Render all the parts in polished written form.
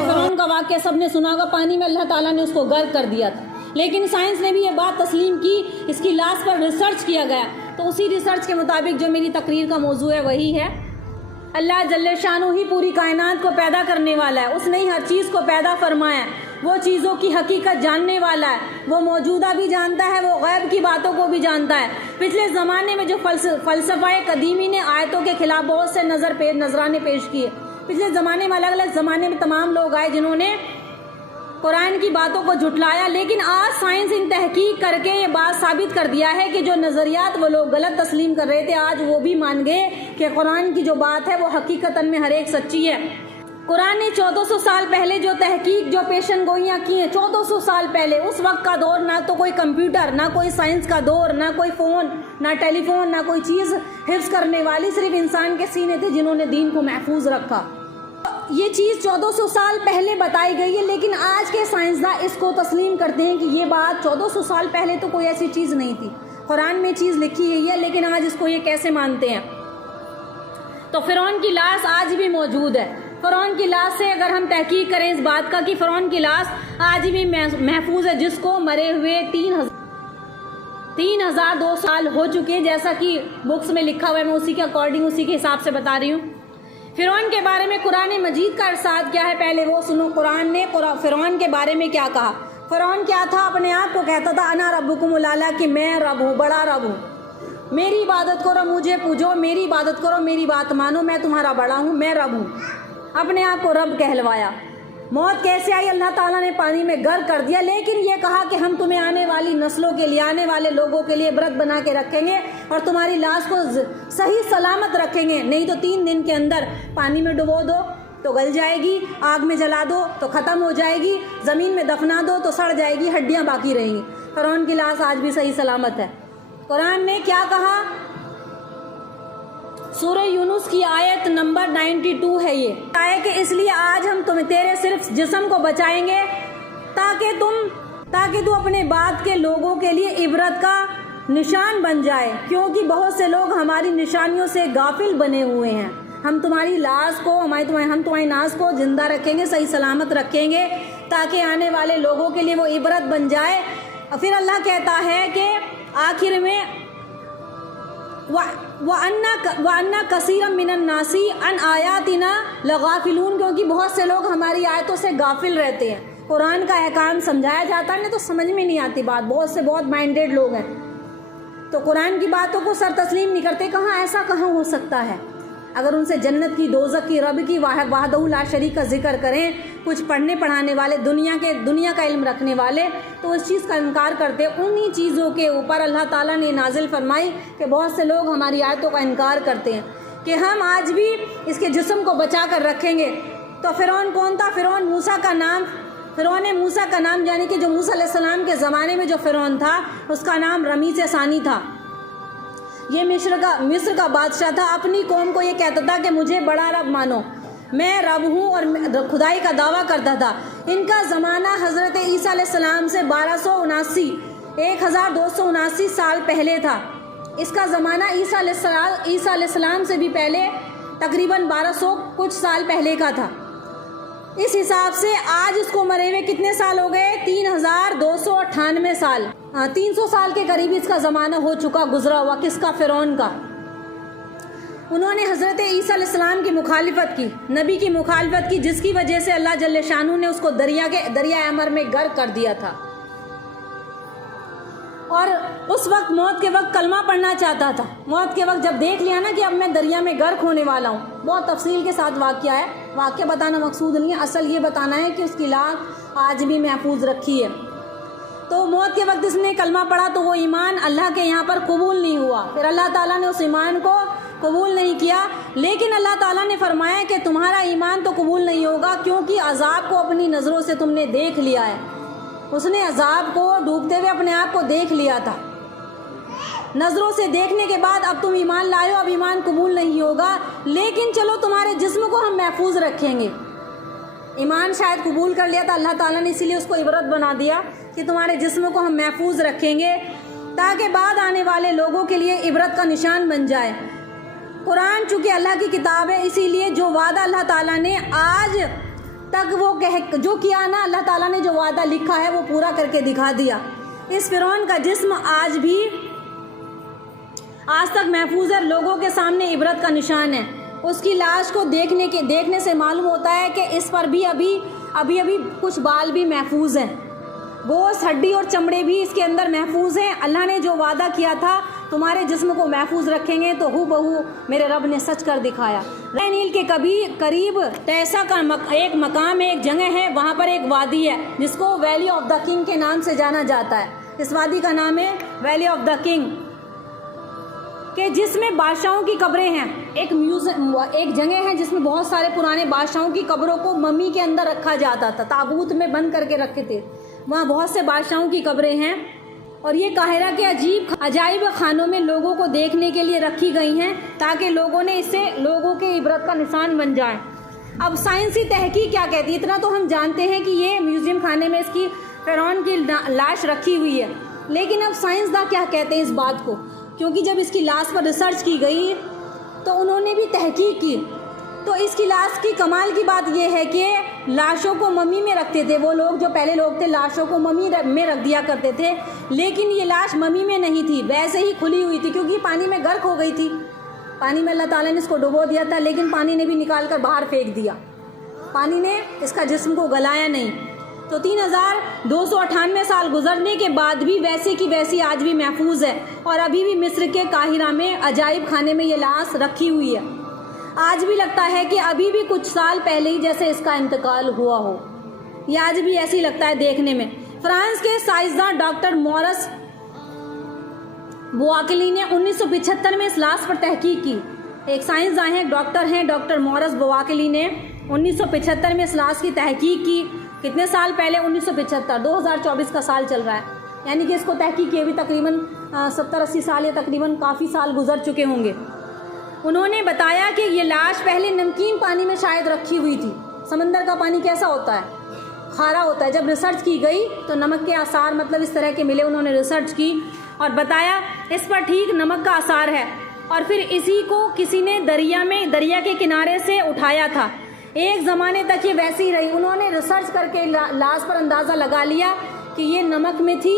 فرعون کا واقعہ سب نے سنا ہوگا، پانی میں اللہ تعالیٰ نے اس کو غرق کر دیا تھا، لیکن سائنس نے بھی یہ بات تسلیم کی، اس کی لاش پر ریسرچ کیا گیا، تو اسی ریسرچ کے مطابق جو میری تقریر کا موضوع ہے وہی ہے، اللہ جل شانہ ہی پوری کائنات کو پیدا کرنے والا ہے، اس نے ہی ہر چیز کو پیدا فرمایا ہے، وہ چیزوں کی حقیقت جاننے والا ہے، وہ موجودہ بھی جانتا ہے، وہ غیب کی باتوں کو بھی جانتا ہے۔ پچھلے زمانے میں جو فلسفہ قدیمی نے آیتوں کے خلاف بہت سے نذرانے پیش کیے، پچھلے زمانے میں الگ الگ زمانے میں تمام لوگ آئے جنہوں نے قرآن کی باتوں کو جھٹلایا، لیکن آج سائنس ان تحقیق کر کے یہ بات ثابت کر دیا ہے کہ جو نظریات وہ لوگ غلط تسلیم کر رہے تھے آج وہ بھی مان گئے کہ قرآن کی جو بات ہے وہ حقیقتاً میں ہر ایک سچی ہے۔ قرآن نے 1400 سال پہلے جو تحقیق جو پیشن گوئیاں کی ہیں، 1400 سال پہلے، اس وقت کا دور نہ تو کوئی کمپیوٹر، نہ کوئی سائنس کا دور، نہ کوئی فون، نہ ٹیلی فون، نہ کوئی چیز حفظ کرنے والی، صرف انسان کے سینے تھے جنہوں نے دین کو محفوظ رکھا۔ یہ چیز 1400 سال پہلے بتائی گئی ہے، لیکن آج کے سائنسداں اس کو تسلیم کرتے ہیں کہ یہ بات 1400 سال پہلے تو کوئی ایسی چیز نہیں تھی، قرآن میں چیز لکھی گئی ہے، لیکن آج اس کو یہ کیسے مانتے ہیں؟ تو فرعون کی لاش آج بھی موجود ہے۔ فرعون کی لاش سے اگر ہم تحقیق کریں اس بات کا کہ فرعون کی لاش آج بھی محفوظ ہے، جس کو مرے ہوئے 3002 سال ہو چکے ہیں، جیسا کہ بکس میں لکھا ہوا ہے، میں اسی کے اکارڈنگ اسی کے حساب سے بتا رہی ہوں۔ فرعون کے بارے میں قرآن مجید کا ارشاد کیا ہے، پہلے وہ سنو۔ قرآن نے فرعون کے بارے میں کیا کہا؟ فرعون کیا تھا؟ اپنے آپ کو کہتا تھا انا ربکم الاعلی، کہ میں رب ہوں، بڑا رب ہوں، میری عبادت کرو، مجھے پوجو، میری عبادت کرو، میری بات مانو، میں تمہارا بڑا ہوں، میں رب ہوں، اپنے آپ کو رب کہلوایا۔ موت کیسے آئی؟ اللہ تعالیٰ نے پانی میں غرق کر دیا، لیکن یہ کہا کہ ہم تمہیں آنے والی نسلوں کے لیے، آنے والے لوگوں کے لیے عبرت بنا کے رکھیں گے اور تمہاری لاش کو صحیح سلامت رکھیں گے، نہیں تو 3 دن کے اندر پانی میں ڈبو دو تو گل جائے گی، آگ میں جلا دو تو ختم ہو جائے گی، زمین میں دفنا دو تو سڑ جائے گی، ہڈیاں باقی رہیں گی۔ فرعون کی لاش آج بھی صحیح سلامت ہے۔ قرآن نے کیا کہا؟ سورہ یونس کی آیت نمبر 92 ہے، یہ ہے کہ اس لیے آج ہم تیرے صرف جسم کو بچائیں گے تاکہ تو اپنے بعد کے لوگوں کے لیے عبرت کا نشان بن جائے، کیونکہ بہت سے لوگ ہماری نشانیوں سے غافل بنے ہوئے ہیں۔ ہم تمہاری لاش کو ہم تمہاری لاش کو زندہ رکھیں گے، صحیح سلامت رکھیں گے، تاکہ آنے والے لوگوں کے لیے وہ عبرت بن جائے۔ اور پھر اللہ کہتا ہے کہ آخر میں وَأَنَّ كَثِيرًا مِّنَ النَّاسِ عَنْ آيَاتِنَا لَغَافِلُونَ، کیونکہ بہت سے لوگ ہماری آیتوں سے غافل رہتے ہیں۔ قرآن کا احکام سمجھایا جاتا ہے نا تو سمجھ میں نہیں آتی بات، بہت مائنڈیڈ لوگ ہیں تو قرآن کی باتوں کو سر تسلیم نہیں کرتے۔ کہاں ایسا کہاں ہو سکتا ہے؟ اگر ان سے جنت کی، دوزخ کی، رب کی، وحدہ لا شریک کا ذکر کریں کچھ پڑھنے پڑھانے والے، دنیا کا علم رکھنے والے، تو اس چیز کا انکار کرتے۔ انہی چیزوں کے اوپر اللہ تعالیٰ نے نازل فرمائی کہ بہت سے لوگ ہماری آیتوں کا انکار کرتے ہیں کہ ہم آج بھی اس کے جسم کو بچا کر رکھیں گے۔ تو فرعون کون تھا؟ فرعون موسیٰ کا نام یعنی کہ جو موسیٰ علیہ السلام کے زمانے میں جو فرعون تھا اس کا نام رمیس ثانی تھا۔ یہ مصر کا بادشاہ تھا، اپنی قوم کو یہ کہتا تھا کہ مجھے بڑا رب مانو، میں رب ہوں، اور خدائی کا دعویٰ کرتا تھا۔ ان کا زمانہ حضرت عیسیٰ علیہ السلام سے 1279 سال پہلے تھا۔ اس کا زمانہ عیسیٰ علیہ السلام سے بھی پہلے تقریباً 1200 کچھ سال پہلے کا تھا۔ اس حساب سے آج اس کو مرے ہوئے کتنے سال ہو گئے؟ 3298 سال، 300 سال کے قریب اس کا زمانہ ہو چکا، گزرا ہوا۔ کس کا؟ فرعون کا۔ انہوں نے حضرت عیسیٰ علیہ السلام کی مخالفت کی، نبی کی مخالفت کی، جس کی وجہ سے اللہ جل شانہ نے اس کو دریا امر میں غرق کر دیا تھا۔ اور اس وقت موت کے وقت کلمہ پڑھنا چاہتا تھا، موت کے وقت جب دیکھ لیا نا کہ اب میں دریا میں غرق ہونے والا ہوں، بہت تفصیل کے ساتھ واقعہ ہے، واقعہ بتانا مقصود نہیں ہے، اصل یہ بتانا ہے کہ اس کی لاش آج بھی محفوظ رکھی ہے۔ تو موت کے وقت اس نے کلمہ پڑھا تو وہ ایمان اللہ کے یہاں پر قبول نہیں ہوا، پھر اللہ تعالیٰ نے اس ایمان کو قبول نہیں کیا، لیکن اللہ تعالیٰ نے فرمایا کہ تمہارا ایمان تو قبول نہیں ہوگا کیونکہ عذاب کو اپنی نظروں سے تم نے دیکھ لیا ہے۔ اس نے عذاب کو ڈوبتے ہوئے اپنے آپ کو دیکھ لیا تھا، نظروں سے دیکھنے کے بعد اب تم ایمان لائے ہو، اب ایمان قبول نہیں ہوگا، لیکن چلو تمہارے جسم کو ہم محفوظ رکھیں گے۔ ایمان شاید قبول کر لیا تھا اللہ تعالیٰ نے، اسی لیے اس کو عبرت بنا دیا کہ تمہارے جسم کو ہم محفوظ رکھیں گے، تاکہ بعد آنے والے لوگوں کے لیے عبرت کا نشان بن جائے۔ قرآن چونکہ اللہ کی کتاب ہے، اسی لیے جو وعدہ اللہ تعالیٰ نے آج تک جو کیا نا، اللہ تعالیٰ نے جو وعدہ لکھا ہے وہ پورا کر کے دکھا دیا۔ اس فرعون کا جسم آج تک محفوظ ہے، لوگوں کے سامنے عبرت کا نشان ہے۔ اس کی لاش کو دیکھنے سے معلوم ہوتا ہے کہ اس پر بھی ابھی کچھ بال بھی محفوظ ہیں، گوشت، ہڈی اور چمڑے بھی اس کے اندر محفوظ ہیں۔ اللہ نے جو وعدہ کیا تھا تمہارے جسم کو محفوظ رکھیں گے تو ہو بہو میرے رب نے سچ کر دکھایا۔ نیل کے قریب تیسا کا ایک مقام ہے، ایک جگہ ہے، وہاں پر ایک وادی ہے جس کو ویلی آف دا کنگ کے نام سے جانا جاتا ہے۔ اس وادی کا نام ہے ویلی آف دا کنگ، کہ جس میں بادشاہوں کی قبریں ہیں۔ ایک جگہ ہے جس میں بہت سارے پرانے بادشاہوں کی قبروں کو ممی کے اندر رکھا جاتا تھا، تابوت میں بند کر کے رکھتے تھے۔ وہاں بہت سے بادشاہوں کی قبریں ہیں، اور یہ قاہرہ کے عجائب خانوں میں لوگوں کو دیکھنے کے لیے رکھی گئی ہیں تاکہ لوگوں نے اسے لوگوں کے عبرت کا نشان بن جائے۔ اب سائنسی تحقیق کیا کہتی ہے؟ اتنا تو ہم جانتے ہیں کہ یہ میوزیم خانے میں اس کی فرعون کی لاش رکھی ہوئی ہے، لیکن اب سائنسداں کیا کہتے ہیں اس بات کو؟ کیونکہ جب اس کی لاش پر ریسرچ کی گئی تو انہوں نے بھی تحقیق کی، تو اس کی لاش کی کمال کی بات یہ ہے کہ لاشوں کو ممی میں رکھتے تھے وہ لوگ، جو پہلے لوگ تھے لاشوں کو ممی میں رکھ دیا کرتے تھے، لیکن یہ لاش ممی میں نہیں تھی، ویسے ہی کھلی ہوئی تھی، کیونکہ پانی میں غرق ہو گئی تھی۔ پانی میں اللہ تعالیٰ نے اس کو ڈبو دیا تھا، لیکن پانی نے بھی نکال کر باہر پھینک دیا، پانی نے اس کا جسم کو گلایا نہیں۔ تو 3298 سال گزرنے کے بعد بھی ویسے کی ویسی آج بھی محفوظ ہے، اور ابھی بھی مصر کے قاہرہ میں عجائب خانے میں یہ لاش رکھی ہوئی ہے۔ آج بھی لگتا ہے کہ ابھی بھی کچھ سال پہلے ہی جیسے اس کا انتقال ہوا ہو، یہ آج بھی ایسی لگتا ہے دیکھنے میں۔ فرانس کے سائنسداں ڈاکٹر مورس بواکلی نے 1975 میں اس لاش پر تحقیق کی۔ ایک سائنسداں ہیں، ڈاکٹر مورس بواکلی نے 1975 میں اس لاش کی تحقیق کی۔ کتنے سال پہلے؟ 1975، 2024 کا سال چل رہا ہے، یعنی کہ اس کو تحقیق کیے بھی تقریباً 70-80 سال یا تقریباً کافی سال گزر چکے ہوں گے۔ انہوں نے بتایا کہ یہ لاش پہلے نمکین پانی میں شاید رکھی ہوئی تھی۔ سمندر کا پانی کیسا ہوتا ہے؟ کھارا ہوتا ہے۔ جب ریسرچ کی گئی تو نمک کے آثار اس طرح کے ملے، انہوں نے ریسرچ کی اور بتایا اس پر ٹھیک نمک کا آثار ہے، اور پھر اسی کو کسی نے دریا کے کنارے سے اٹھایا تھا۔ ایک زمانے تک یہ ویسی ہی رہی۔ انہوں نے ریسرچ کر کے لاش پر اندازہ لگا لیا کہ یہ نمک میں تھی،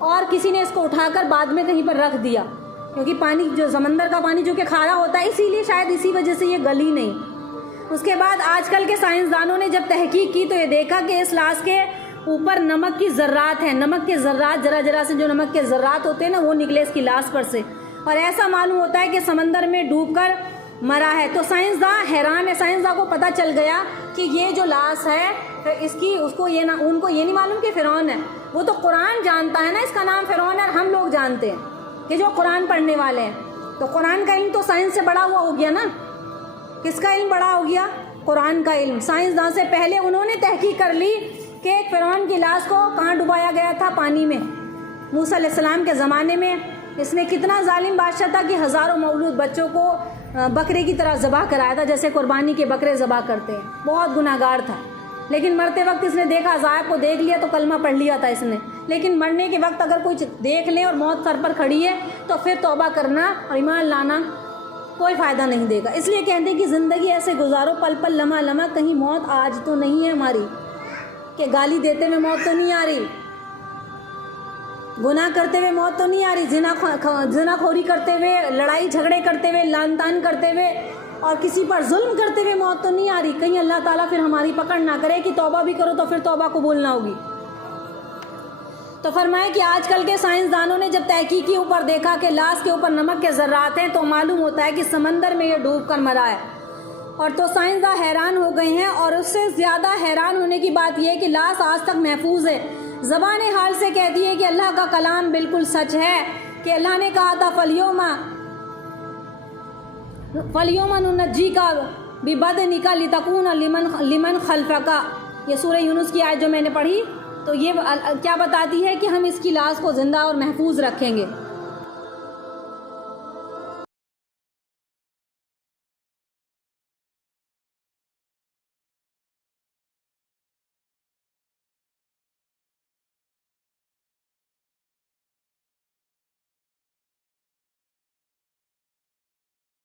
اور کسی نے اس کو اٹھا کر بعد میں کہیں پر رکھ دیا، کیونکہ پانی جو سمندر کا پانی جو کہ کھارا ہوتا ہے، اسی لیے شاید اسی وجہ سے یہ گلی نہیں۔ اس کے بعد آج کل کے سائنسدانوں نے جب تحقیق کی تو یہ دیکھا کہ اس لاش کے اوپر نمک کی ذرات ہیں، نمک کے ذرات ذرا سے جو نمک کے ذرات ہوتے ہیں نا، وہ نکلے اس کی لاش پر سے، اور ایسا معلوم ہوتا ہے کہ سمندر میں ڈوب کر مرا ہے۔ تو سائنسداں حیران ہے، سائنسداں کو پتہ چل گیا کہ یہ جو لاش ہے ان کو یہ نہیں معلوم کہ فرعون ہے۔ وہ تو قرآن جانتا ہے نا اس کا نام فرعون ہے، اور ہم لوگ جانتے ہیں کہ جو قرآن پڑھنے والے ہیں، تو قرآن کا علم تو سائنس سے بڑا ہوا ہو گیا نا۔ کس کا علم بڑا ہو گیا؟ قرآن کا علم۔ سائنسداں سے پہلے انہوں نے تحقیق کر لی کہ فرعون کی لاش کو کہاں ڈبایا گیا تھا؟ پانی میں۔ موسیٰ علیہ السلام کے زمانے میں اس نے کتنا ظالم بادشاہ تھا کہ ہزاروں مولود بچوں کو بکرے کی طرح ذبح کرایا تھا، جیسے قربانی کے بکرے ذبح کرتے ہیں۔ بہت گناہ گار تھا، لیکن مرتے وقت اس نے دیکھا، عذاب کو دیکھ لیا تو کلمہ پڑھ لیا تھا اس نے، لیکن مرنے کے وقت اگر کوئی دیکھ لے اور موت سر پر کھڑی ہے تو پھر توبہ کرنا اور ایمان لانا کوئی فائدہ نہیں دے گا۔ اس لیے کہتے ہیں کہ زندگی ایسے گزارو، پل پل لمحہ لمحہ، کہیں موت آج تو نہیں ہے ہماری کہ گالی دیتے ہوئے موت تو نہیں آ رہی، گناہ کرتے ہوئے موت تو نہیں آ رہی، زنا خوری کرتے ہوئے، لڑائی جھگڑے کرتے ہوئے، لعن طعن کرتے ہوئے اور کسی پر ظلم کرتے ہوئے موت تو نہیں آ رہی۔ کہیں اللہ تعالیٰ پھر ہماری پکڑ نہ کرے کہ توبہ بھی کرو تو پھر توبہ قبول نہ ہوگی۔ تو فرمائے کہ آج کل کے سائنسدانوں نے جب تحقیق کے اوپر دیکھا کہ لاش کے اوپر نمک کے ذرات ہیں، تو معلوم ہوتا ہے کہ سمندر میں یہ ڈوب کر مرا ہے، اور تو سائنسداں حیران ہو گئے ہیں۔ اور اس سے زیادہ حیران ہونے کی بات یہ ہے کہ لاش آج تک محفوظ ہے۔ زبان حال سے کہتی ہے کہ اللہ کا کلام بالکل سچ ہے، کہ اللہ نے کہا تھا فَالْيَوْمَ نُنَجِّيكَ بِبَدْنِكَ لِتَكُونَ لِمَنْ خَلْفَكَ۔ یہ سورہ یونس کی آیت جو میں نے پڑھی، تو یہ کیا بتاتی ہے کہ ہم اس کی لاش کو زندہ اور محفوظ رکھیں گے۔